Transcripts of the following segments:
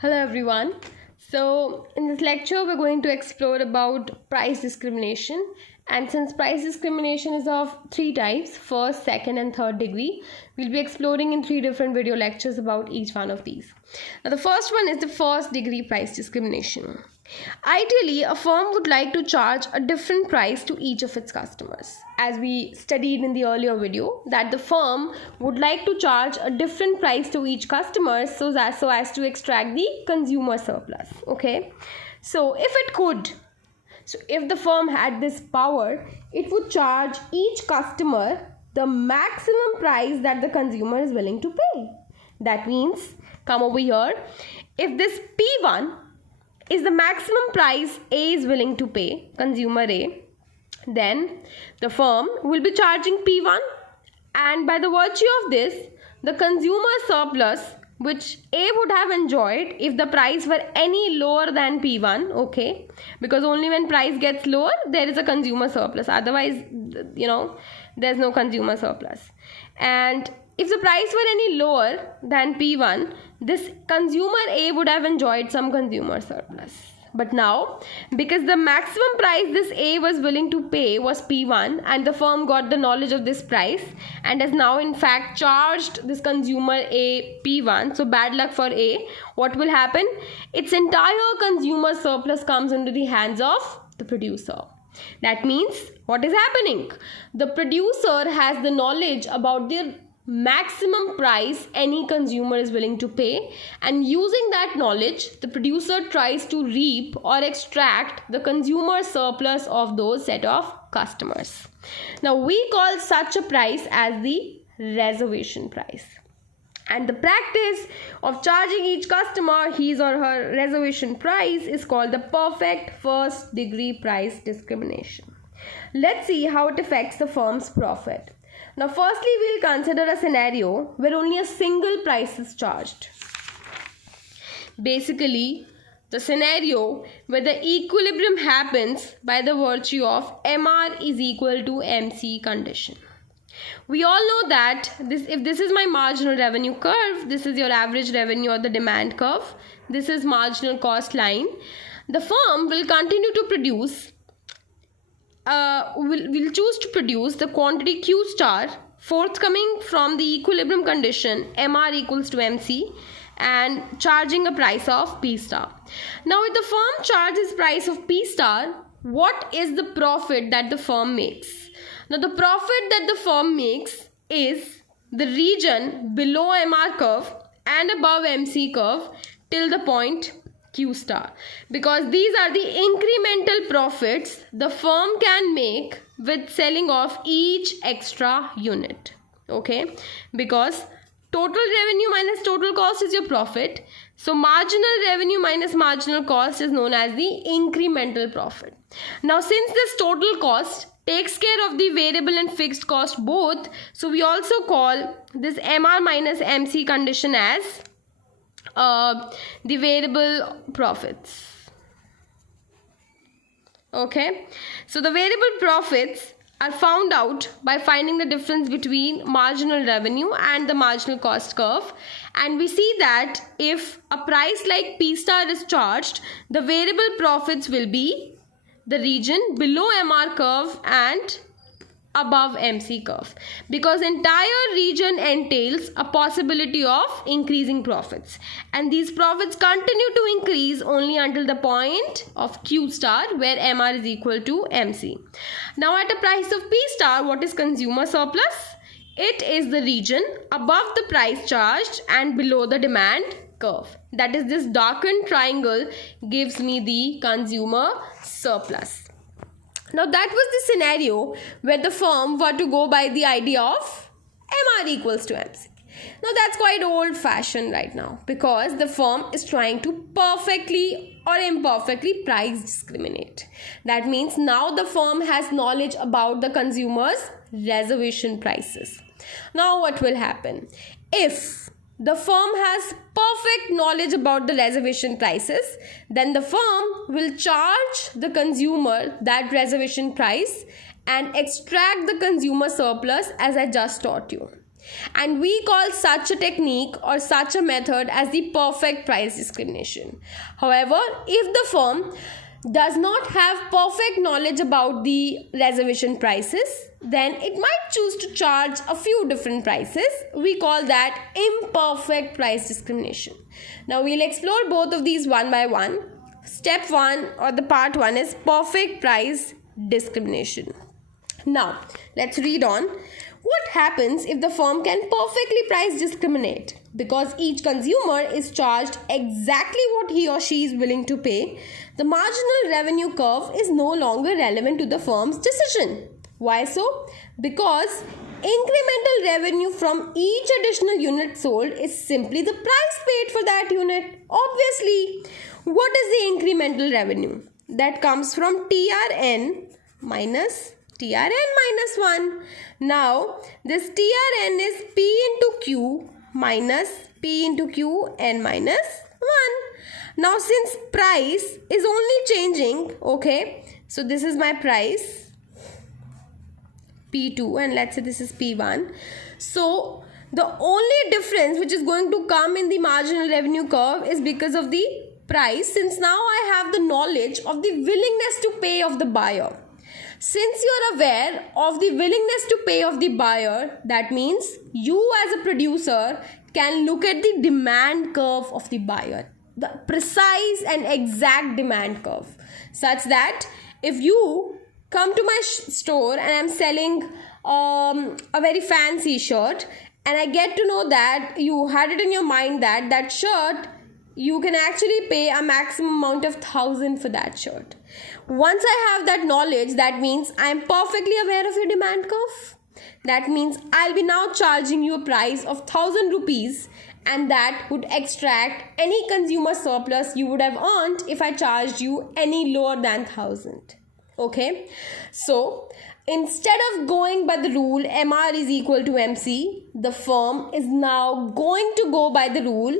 Hello everyone. So in this lecture we're going to explore about price discrimination, and since price discrimination is of three types, first, second and third degree, we'll be exploring in three different video lectures about each one of these. Now the first one is the first degree price discrimination. Ideally, a firm would like to charge a different price to each of its customers. As we studied in the earlier video, that the firm would like to charge a different price to each customer so as to extract the consumer surplus. Okay, so if the firm had this power, it would charge each customer the maximum price that the consumer is willing to pay. That means, come over here, if this P1 is the maximum price A is willing to pay, consumer A, then the firm will be charging P1, and by the virtue of this, the consumer surplus which A would have enjoyed if the price were any lower than P1, okay, because only when price gets lower there is a consumer surplus, otherwise there's no consumer surplus. And if the price were any lower than P1, this consumer A would have enjoyed some consumer surplus. But now, because the maximum price this A was willing to pay was P1, and the firm got the knowledge of this price and has now in fact charged this consumer A P1, so bad luck for A, what will happen? Its entire consumer surplus comes into the hands of the producer. That means, what is happening? The producer has the knowledge about the maximum price any consumer is willing to pay, and using that knowledge the producer tries to reap or extract the consumer surplus of those set of customers. Now we call such a price as the reservation price, and the practice of charging each customer his or her reservation price is called the perfect first degree price discrimination. Let's see how it affects the firm's profit. Now firstly, we'll consider a scenario where only a single price is charged. Basically, the scenario where the equilibrium happens by the virtue of MR is equal to MC condition. We all know that if this is my marginal revenue curve, this is your average revenue or the demand curve, this is marginal cost line. The firm will continue to produce will choose to produce the quantity Q star forthcoming from the equilibrium condition MR equals to MC and charging a price of P star. Now if the firm charges price of P star, what is the profit that the firm makes? Now the profit that the firm makes is the region below MR curve and above MC curve till the point Q star, because these are the incremental profits the firm can make with selling off each extra unit. Okay, because total revenue minus total cost is your profit, so marginal revenue minus marginal cost is known as the incremental profit. Now since this total cost takes care of the variable and fixed cost both, so we also call this MR minus MC condition as the variable profits. Okay, so the variable profits are found out by finding the difference between marginal revenue and the marginal cost curve, and we see that if a price like P star is charged, the variable profits will be the region below MR curve and above MC curve, because entire region entails a possibility of increasing profits, and these profits continue to increase only until the point of Q star where MR is equal to MC. Now at a price of P star, what is consumer surplus? It is the region above the price charged and below the demand curve. That is, this darkened triangle gives me the consumer surplus. Now that was the scenario where the firm were to go by the idea of MR equals to MC. Now that's quite old fashioned right now, because the firm is trying to perfectly or imperfectly price discriminate. That means now the firm has knowledge about the consumer's reservation prices. Now what will happen? If the firm has perfect knowledge about the reservation prices, then the firm will charge the consumer that reservation price and extract the consumer surplus as I just taught you. And we call such a technique or such a method as the perfect price discrimination. However, if the firm does not have perfect knowledge about the reservation prices, then it might choose to charge a few different prices. We call that imperfect price discrimination. Now we'll explore both of these one by one. Step 1 or the part 1 is perfect price discrimination. Now let's read on. What happens if the firm can perfectly price discriminate? Because each consumer is charged exactly what he or she is willing to pay, the marginal revenue curve is no longer relevant to the firm's decision. Why so? Because incremental revenue from each additional unit sold is simply the price paid for that unit. Obviously, what is the incremental revenue? That comes from TRN minus TRN minus 1. Now, this TRN is P into Q minus P into Q n minus 1. Now, since price is only changing, okay, so this is my price, P2, and let's say this is P1. So, the only difference which is going to come in the marginal revenue curve is because of the price, since now I have the knowledge of the willingness to pay of the buyer. Since you're aware of the willingness to pay of the buyer, that means you as a producer can look at the demand curve of the buyer, the precise and exact demand curve, such that if you come to my store and I'm selling a very fancy shirt, and I get to know that you had it in your mind that that shirt you can actually pay a maximum amount of 1,000 for that shirt. Once I have that knowledge, that means I am perfectly aware of your demand curve. That means I'll be now charging you a price of 1,000 rupees, and that would extract any consumer surplus you would have earned if I charged you any lower than 1,000. Okay, so instead of going by the rule MR is equal to MC, the firm is now going to go by the rule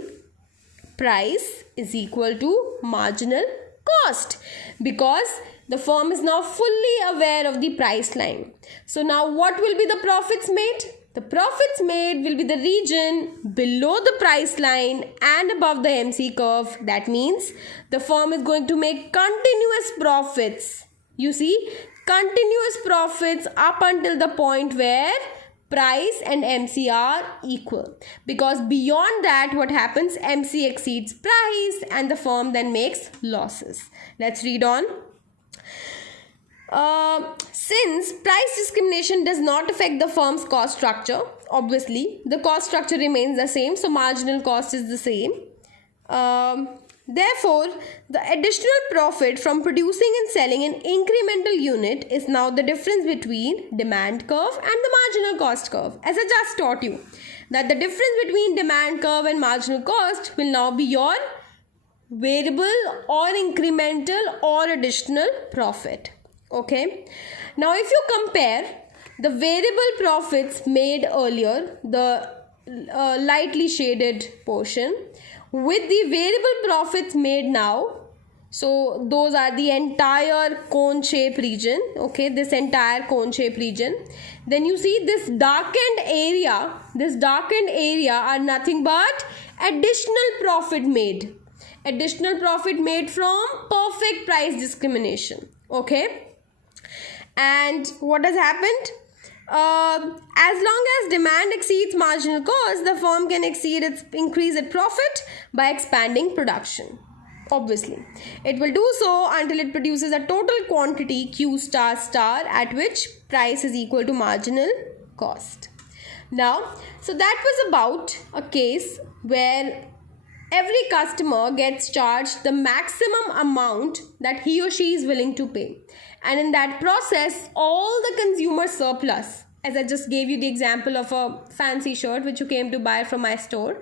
price is equal to marginal cost, because the firm is now fully aware of the price line. So now what will be the profits made? The profits made will be the region below the price line and above the MC curve. That means the firm is going to make continuous profits. You see, continuous profits up until the point where price and MC are equal, because beyond that what happens, MC exceeds price and the firm then makes losses. Let's read on. Since price discrimination does not affect the firm's cost structure, obviously the cost structure remains the same, so marginal cost is the same. Therefore, the additional profit from producing and selling an incremental unit is now the difference between demand curve and the marginal cost curve. As I just taught you, that the difference between demand curve and marginal cost will now be your variable or incremental or additional profit. Okay. Now, if you compare the variable profits made earlier, the lightly shaded portion, with the variable profits made now, so those are the entire cone shape region, okay, this entire cone shape region, then you see this darkened area are nothing but additional profit made from perfect price discrimination. Okay, and what has happened? As long as demand exceeds marginal cost, the firm can increase its profit by expanding production. Obviously, it will do so until it produces a total quantity Q star star at which price is equal to marginal cost. Now, so that was about a case where every customer gets charged the maximum amount that he or she is willing to pay. And in that process, all the consumer surplus, as I just gave you the example of a fancy shirt which you came to buy from my store,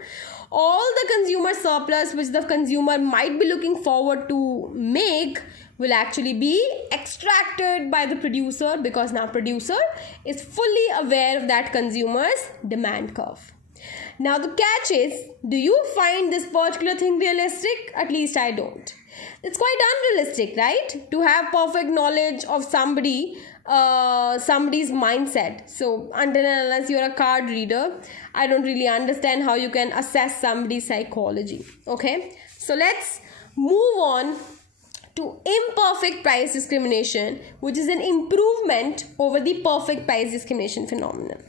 all the consumer surplus which the consumer might be looking forward to make will actually be extracted by the producer, because now producer is fully aware of that consumer's demand curve. Now the catch is, do you find this particular thing realistic? At least I don't. It's quite unrealistic, right? To have perfect knowledge of somebody's mindset. So until and unless you're a card reader, I don't really understand how you can assess somebody's psychology. Okay, so let's move on to imperfect price discrimination, which is an improvement over the perfect price discrimination phenomenon.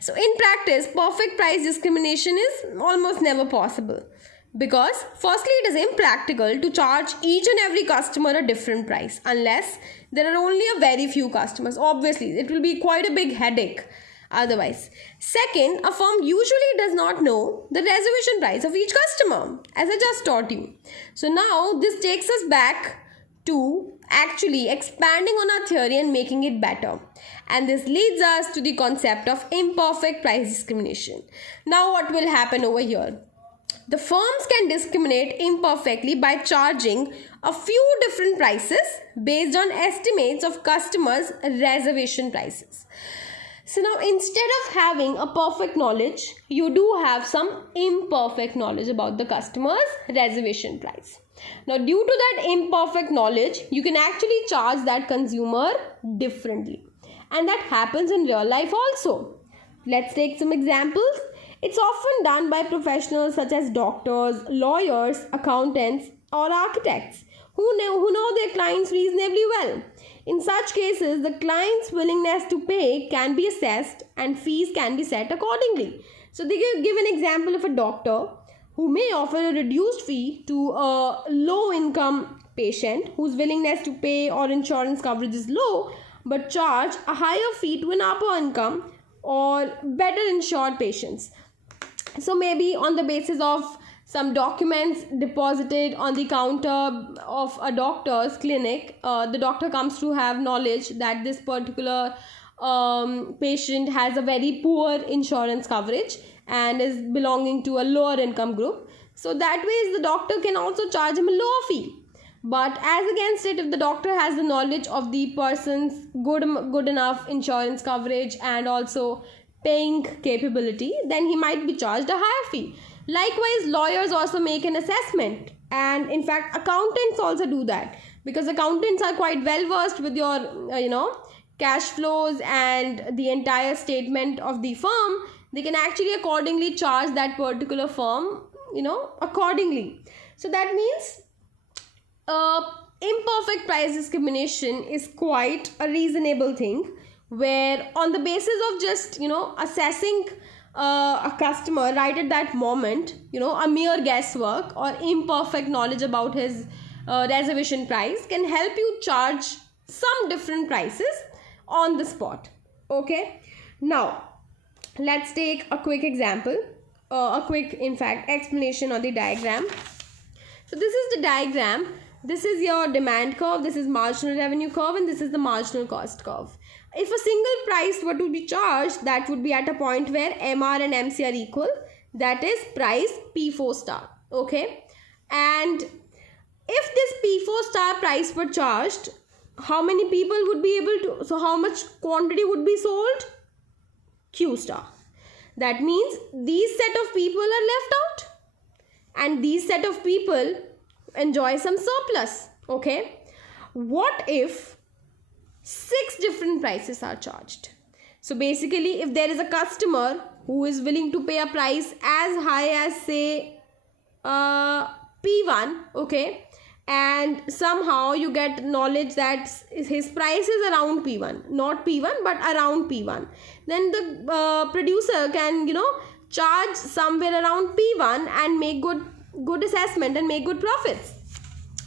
So in practice, perfect price discrimination is almost never possible, because firstly, it is impractical to charge each and every customer a different price unless there are only a very few customers. Obviously, it will be quite a big headache otherwise. Second, a firm usually does not know the reservation price of each customer, as I just taught you. So now this takes us back to actually expanding on our theory and making it better. And this leads us to the concept of imperfect price discrimination. Now what will happen over here? The firms can discriminate imperfectly by charging a few different prices based on estimates of customers' reservation prices. So now instead of having a perfect knowledge, you do have some imperfect knowledge about the customer's reservation price. Now due to that imperfect knowledge, you can actually charge that consumer differently. And that happens in real life also. Let's take some examples. It's often done by professionals such as doctors, lawyers, accountants, or architects who know their clients reasonably well. In such cases, the client's willingness to pay can be assessed and fees can be set accordingly. So they give an example of a doctor who may offer a reduced fee to a low-income patient whose willingness to pay or insurance coverage is low, but charge a higher fee to an upper income or better insured patients. So maybe on the basis of some documents deposited on the counter of a doctor's clinic, the doctor comes to have knowledge that this particular patient has a very poor insurance coverage and is belonging to a lower income group. So that way the doctor can also charge him a lower fee. But as against it, if the doctor has the knowledge of the person's good enough insurance coverage and also paying capability, then he might be charged a higher fee. Likewise, lawyers also make an assessment, and in fact accountants also do that, because accountants are quite well versed with your cash flows and the entire statement of the firm. They can actually accordingly charge that particular firm accordingly. So that means imperfect price discrimination is quite a reasonable thing, where on the basis of just assessing a customer right at that moment, a mere guesswork or imperfect knowledge about his reservation price can help you charge some different prices on the spot. Okay, now let's take a quick example, a quick explanation on the diagram. So this is the diagram. This is your demand curve, this is marginal revenue curve, and this is the marginal cost curve. If a single price were to be charged, that would be at a point where MR and MC are equal, that is price P4 star. Okay, and if this P4 star price were charged, how many people would be able to, so how much quantity would be sold? Q star. That means these set of people are left out and these set of people enjoy some surplus. Okay, what if 6 different prices are charged? So basically, if there is a customer who is willing to pay a price as high as say P1, okay, and somehow you get knowledge that his price is around P1, not P1 but around P1, then the producer can charge somewhere around P1 and make good assessment and make good profits.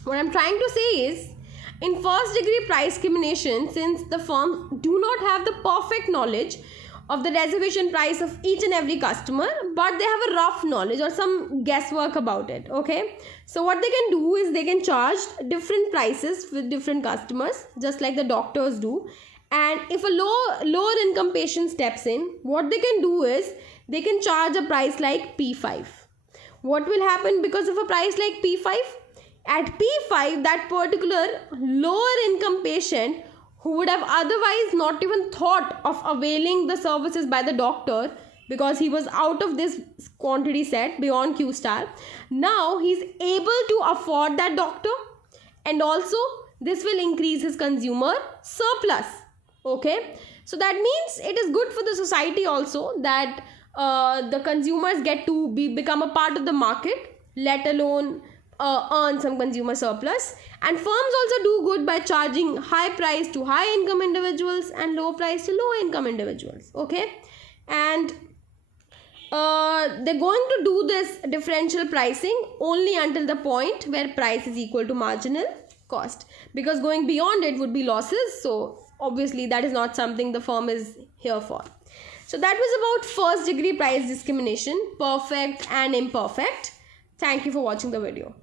What I'm trying to say is, in first degree price discrimination, since the firms do not have the perfect knowledge of the reservation price of each and every customer, but they have a rough knowledge or some guesswork about it. Okay, so what they can do is they can charge different prices with different customers, just like the doctors do. And if a lower income patient steps in, what they can do is they can charge a price like P5. What will happen because of a price like P5? At P5, that particular lower income patient who would have otherwise not even thought of availing the services by the doctor because he was out of this quantity set beyond Q star, now he's able to afford that doctor and also this will increase his consumer surplus. Okay, so that means it is good for the society also that the consumers get to become a part of the market, let alone earn some consumer surplus. And firms also do good by charging high price to high income individuals and low price to low income individuals. Okay, and they're going to do this differential pricing only until the point where price is equal to marginal cost, because going beyond it would be losses. So obviously that is not something the firm is here for. So that was about first degree price discrimination, perfect and imperfect. Thank you for watching the video.